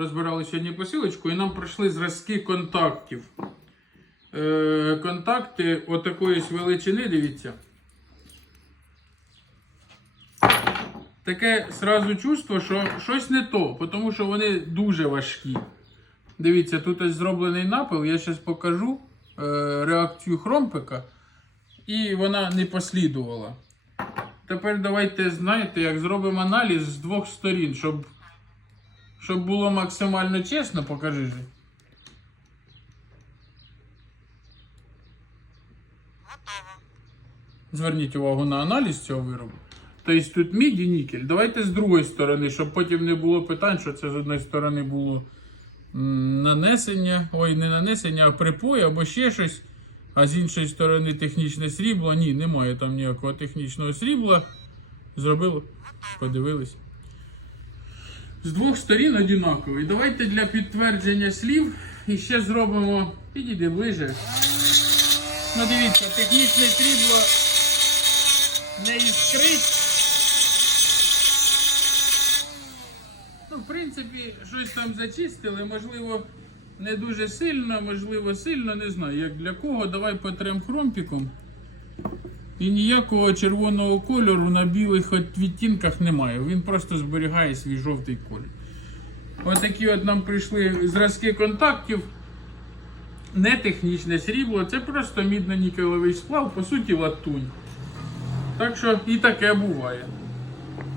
Розбирали сьогодні посилочку і нам прийшли зразки контактів. Е, контакти отакої величини, дивіться. Таке сразу чувство, що щось не то, тому що вони дуже важкі. Дивіться, тут ось зроблений напил, я зараз покажу е, реакцію хромпика, і вона не послідувала. Тепер давайте, знаєте, як зробимо аналіз з двох сторін, щоб, щоб було максимально чесно, покажи же. Зверніть увагу на аналіз цього виробу. Тобто тут мідь і нікель. Давайте з другої сторони, щоб потім не було питань, що це з одної сторони було нанесення, ой, не нанесення, а припой або ще щось. А з іншої сторони технічне срібло. Ні, немає там ніякого технічного срібла. Зробили, подивились. З двох сторін однаковий. Давайте для підтвердження слів і ще зробимо. Підійди ближе. Ну дивіться, технічне срібло не іскрить. Ну, в принципі, щось там зачистили, можливо, не дуже сильно, можливо, сильно, не знаю, як для кого. Давай потрем хромпіком. І ніякого червоного кольору на білих відтінках немає. Він просто зберігає свій жовтий колір. Отакі от нам прийшли зразки контактів. Не технічне срібло, це просто мідно-нікелевий сплав, по суті, латунь. Так що і таке буває.